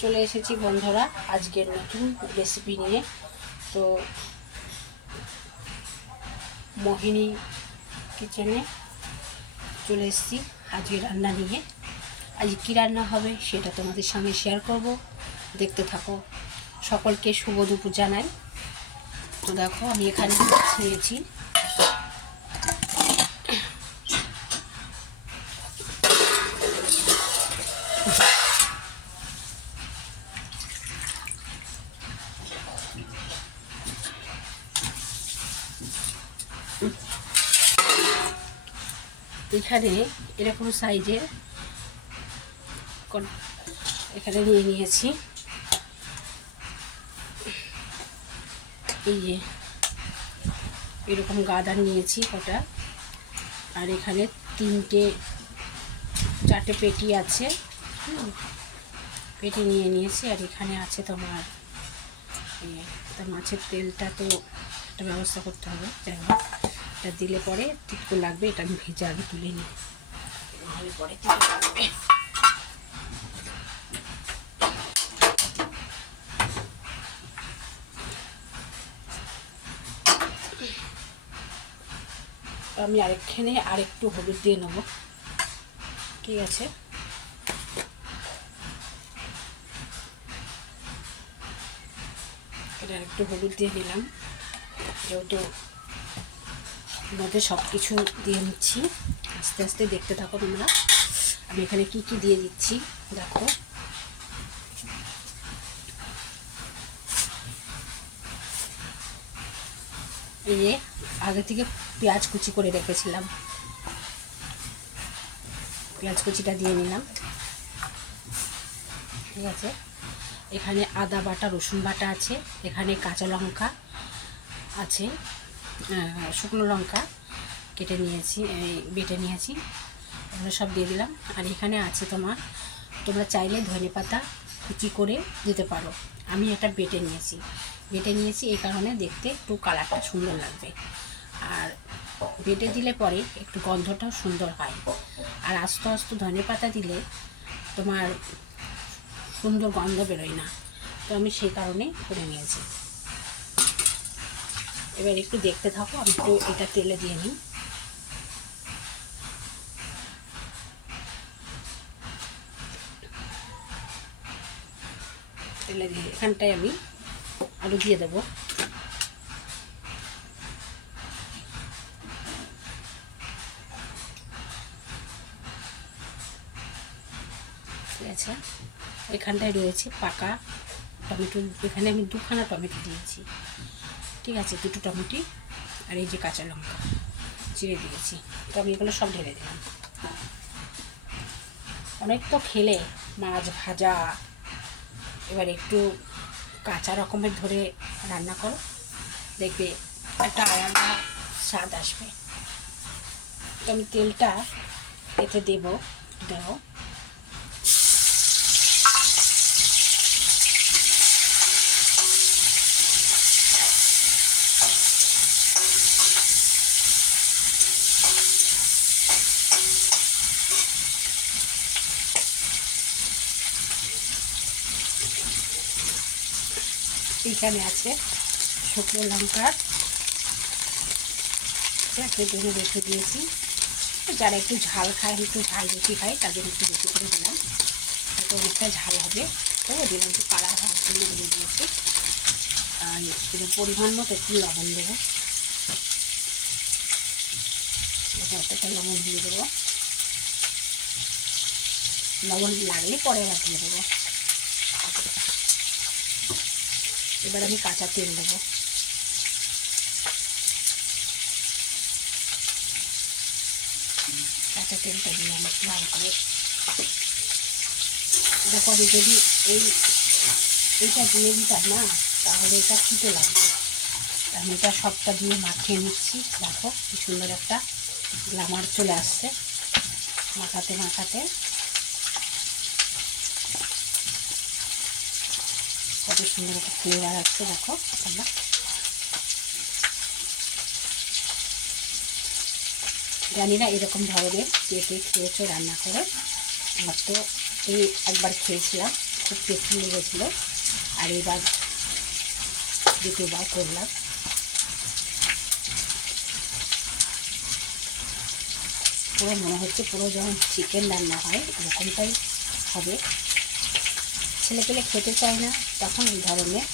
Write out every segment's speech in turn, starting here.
চলে এসেছি বন্ধুরা আজকের নতুন রেসিপি নিয়ে। তো মোহিনী কিচেনে চলে এসেছি আজকে রান্না নিয়ে। আজ কী রান্না হবে সেটা তোমাদের সঙ্গে শেয়ার করব। দেখতে থাকো। সকলকে শুভ দুপুর জানাই। তো দেখো, আমি এখানে নিয়েছি এখানে এরকম সাইজের এখানে নিয়ে নিয়েছি। এই যে এরকম গাদা নিয়েছি কটা। আর এখানে তিনটে, চারটে পেটি আছে। পেটি নিয়ে নিয়েছি। আর এখানে আছে তোমার তা মাছের তেলটা তো একটা ব্যবস্থা করতে হবে, যাই হোক। এটা দিলে পরে টিটকো লাগবে, এটা আমি ভেজে আগে তুলে নিই। পরে লাগবে। আমি আরেকখানে আরেকটু হলুদ দিয়ে নেব। ঠিক আছে? এটা একটু হলুদ দিয়ে নিলাম। যেহেতু মধ্যে সব কিছু দিয়ে নিচ্ছি। আস্তে আস্তে দেখতে থাকো তোমরা। আমি এখানে কি কি দিয়ে দিচ্ছি, দেখো। এই যে আগে থেকে পেঁয়াজ কুচি করে রেখেছিলাম। পেঁয়াজ কুচিটা দিয়ে নিলাম। ঠিক আছে? এখানে আদা বাটা, রসুন বাটা আছে। এখানে কাঁচা লঙ্কা আছে। শুকনো লঙ্কা কেটে নিয়েছি বেটে নিয়েছি। এগুলো সব দিয়ে দিলাম। আর এখানে আছে তোমার, তোমরা চাইলে ধনে পাতা কুচি করে দিতে পারো। আমি এটা বেটে নিয়েছি। বেটে নিয়েছি এই কারণে দেখতে একটু কালারটা সুন্দর লাগবে। আর বেটে দিলে পরে একটু গন্ধটাও সুন্দর হয়। আর আস্তে আস্তে ধনে পাতা দিলে তোমার সুন্দর গন্ধ বেরোয় না। তো আমি সেই কারণে করে নিয়েছি। এবার একটু দেখতে থাকো, আমি একটু এটা তেলে দিয়ে নিই। তেলে দিয়ে এখানটায় আমি আলু দিয়ে দেবো। ঠিক আছে? এখানটায় রয়েছে পাকা টমেটো। এখানে আমি দুখানা টমেটো দিয়েছি। ঠিক আছে, দুটো টমেটো আর এই যে কাঁচা লঙ্কা চিড়ে দিয়েছি। তো আমি এগুলো সব ঢেলে দিলাম। অনেক তো খেলে, মাছ ভাজা, এবার একটু কাঁচা রকমের ধরে রান্না করো। দেখবে একটা আলাদা স্বাদ আসবে। তো আমি তেলটা এতে দেবো দাও এখানে আছে শুকনো লঙ্কা। চারটে ধরে রেখে দিয়েছি। যারা একটু ঝাল খায়, একটু ঝাল বেশি খায়, তাদের একটু বেশি করে দিলাম। তো অনেকটা ঝাল হবে। তো দিলাম একটু কালার হওয়ার জন্য দিয়ে দিয়েছি। আর একটু পরিমাণ মতো একটু লবণ দেবো। একটা লবণ দিয়ে দেবো। লবণ লাগলে পরে আবার দিয়ে দেবো। এবার আমি কাঁচা তেল দেবো। কাঁচা তেলটা দিয়ে আমি ভালো করে আমি যদি এই এইটা দিয়ে দিতাম না, তাহলে এটা খেতে লাগবে আমি এটা সবটা দিয়ে মাখিয়ে নিচ্ছি। দেখো, কি সুন্দর একটা গ্লামার চলে আসছে। মাখাতে মাখাতে কত সুন্দর একটা ফ্লেভার আসছে দেখো, তোমরা। জানি না এরকম ধরনের কে কে খেয়েছো রান্না করে। আমার তো এই একবার খেয়েছিলাম, খুব টেস্টি লেগেছিলো। আর এবার দ্বিতীয়বার করলাম। পুরো মনে হচ্ছে পুরো যখন চিকেন রান্না হয়, এরকমটাই হবে। ছেলে পেলে খেতে চায় না, তখন এই ধরনের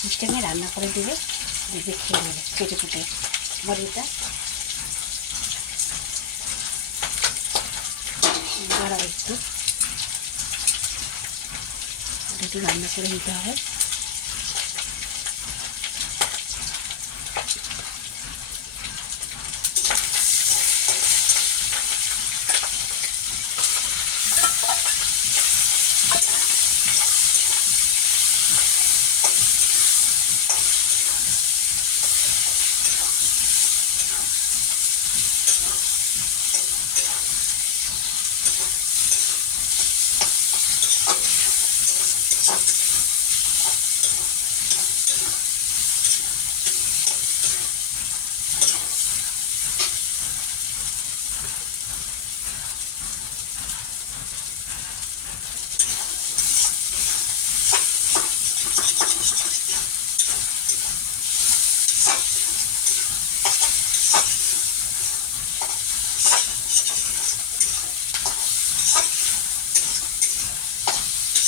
সিস্টেমে রান্না করে দেবে। দিদি খেয়ে নেবে, কেটে কুটে। বড়িটা একটু। দুটো রান্না করে নিতে হবে।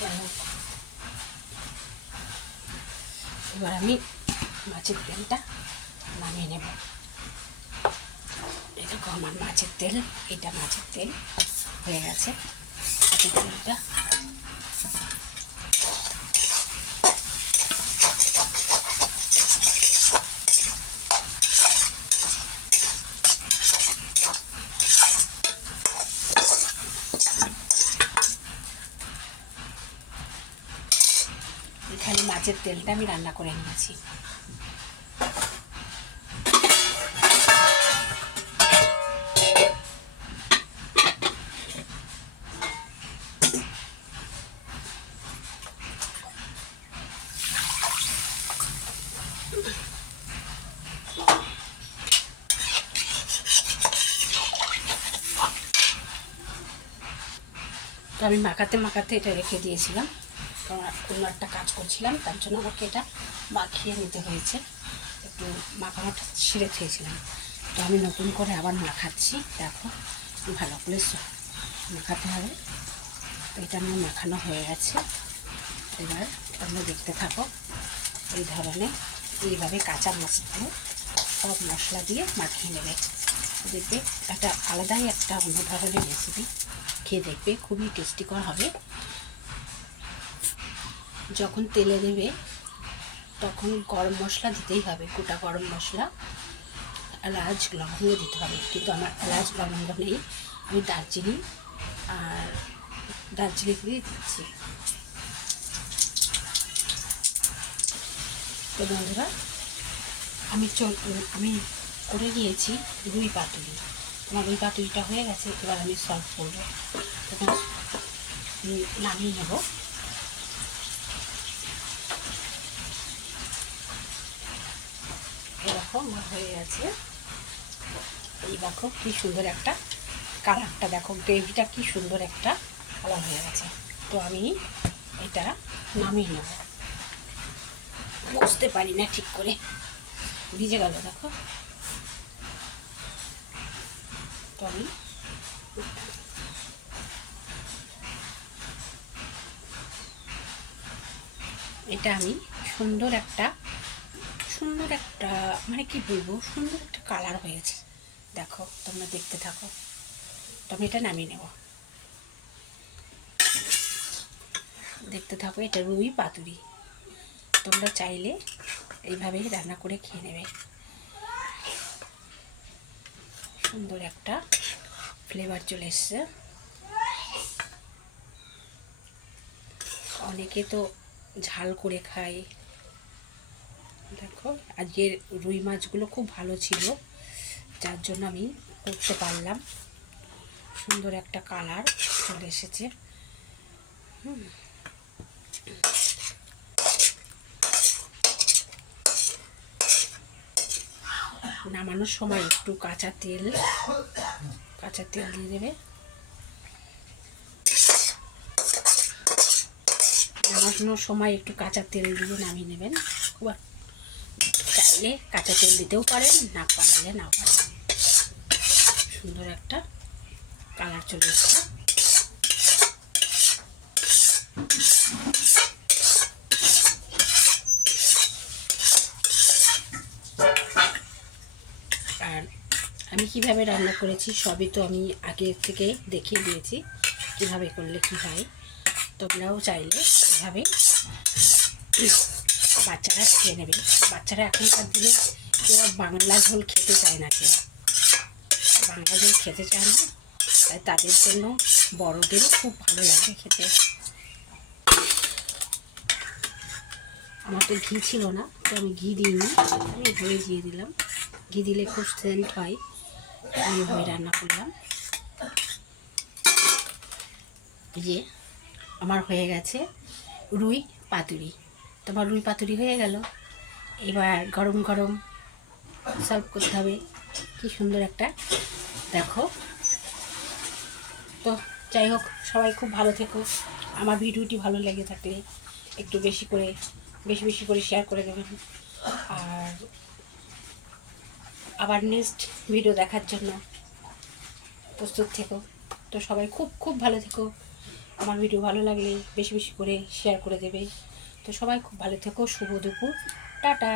যাই হোক। এবার আমি মাছের তেলটা নামিয়ে নেব। তো আমার মাছের তেল, এটা মাছের তেল হয়ে গেছে। তেলটা এখানে মাছের তেলটা আমি রান্না করে নিয়েছি। আমি মাখাতে মাখাতে এটা রেখে দিয়েছিলাম। অন্য একটা কাজ করছিলাম, তার জন্য আমাকে এটা মাখিয়ে নিতে হয়েছে। একটু মাখানোটা ছিঁড়ে খেয়েছিলাম। তো আমি নতুন করে আবার মাখাচ্ছি, দেখো ভালো করে মাখাতে হবে। এটা আমার মাখানো হয়ে গেছে। এবার তোমরা দেখতে থাকো এই ধরনের, এইভাবে কাঁচা মশলা, সব মশলা দিয়ে মাখিয়ে নেবে। দেখবে একটা আলাদাই একটা অন্য ধরনের রেসিপি খেয়ে দেখবে, খুবই টেস্টিকর হবে। যখন তেলে দেবে, তখন গরম মশলা দিতেই হবে, গোটা গরম মশলা। এলাচ, লবঙ্গ দিতে হবে, কিন্তু আমার এলাচ, লবঙ্গ নেই, আমি দারচিনি আর দারচিনি দিয়ে দিচ্ছি। তো বন্ধুরা, আমি চল আমি করে নিয়েছি রুই পাতুরি। আমার রুই পাতুরিটা হয়ে গেছে, এবার আমি সলভ করব। তখন নামিয়ে নেব দেখো আমার হয়ে গেছে। এই দেখো কি সুন্দর একটা কালারটা, দেখো গ্রেভিটা কি সুন্দর একটা কালার হয়ে গেছে। তো আমি এটা নামিয়ে নেব। বুঝতে পারি না ঠিক করে। ভিজে গেল, দেখো। তো আমি এটা আমি সুন্দর একটা সুন্দর একটা মানে কি বলব, সুন্দর একটা কালার হয়েছে। দেখো, তোমরা দেখতে থাকো। তো আমি এটা নামিয়ে নেব। দেখতে থাকো, এটা রুই পাতুরি। তোমরা চাইলে এইভাবেই রান্না করে খেয়ে নেবে। সুন্দর একটা ফ্লেভার চলে এসছে। অনেকে তো ঝাল করে খায়। দেখো, আজকের রুই মাছগুলো খুব ভালো ছিল, যার জন্য আমি করতে পারলাম। সুন্দর একটা কালার চলে এসেছে। নামানোর সময় একটু কাঁচা তেল কাঁচা তেল দিয়ে দেবে। নামানোর সময় একটু কাঁচা তেল দিয়ে নামিয়ে নেবেন। খুব চাইলে কাঁচা তেল দিতেও পারেন, না পারলে না পারেন সুন্দর একটা কালার চলে এসছে। আর আমি কীভাবে রান্না করেছি সবই তো আমি আগে থেকে দেখিয়ে দিয়েছি, কীভাবে করলে কি হয় তোমরাও চাইলে এভাবে বাচ্চারা খেয়ে নেবে। বাচ্চারা এখনকার দিনে কেউ আর বাংলা ঝোল খেতে চায় না কেউ। বাংলা ঝোল খেতে চায় না, তাই তাদের জন্য বড়দেরও খুব ভালো লাগে খেতে। আমার তো ঘি ছিল না, তো আমি ঘি দিইনি, আমি এভাবে দিয়ে দিলাম। ঘি দিলে খুব সেন্ট হয়, আমি এভাবে রান্না করলাম। যে আমার হয়ে গেছে রুই পাতুরি। তোমার রুই পাতুরি হয়ে গেল। এবার গরম গরম সার্ভ করতে হবে। কি সুন্দর একটা, দেখো। তো যাই হোক, সবাই খুব ভালো থেকো। আমার ভিডিওটি ভালো লেগে থাকলে একটু বেশি করে, বেশি বেশি করে শেয়ার করে দেবেন। আর আবার নেক্সট ভিডিও দেখার জন্য প্রস্তুত থেকো। তো সবাই খুব খুব ভালো থেকো। আমার ভিডিও ভালো লাগলে বেশি বেশি করে শেয়ার করে দেবে। তো সবাই খুব ভালো থেকো শুভ দুপুর। টাটা।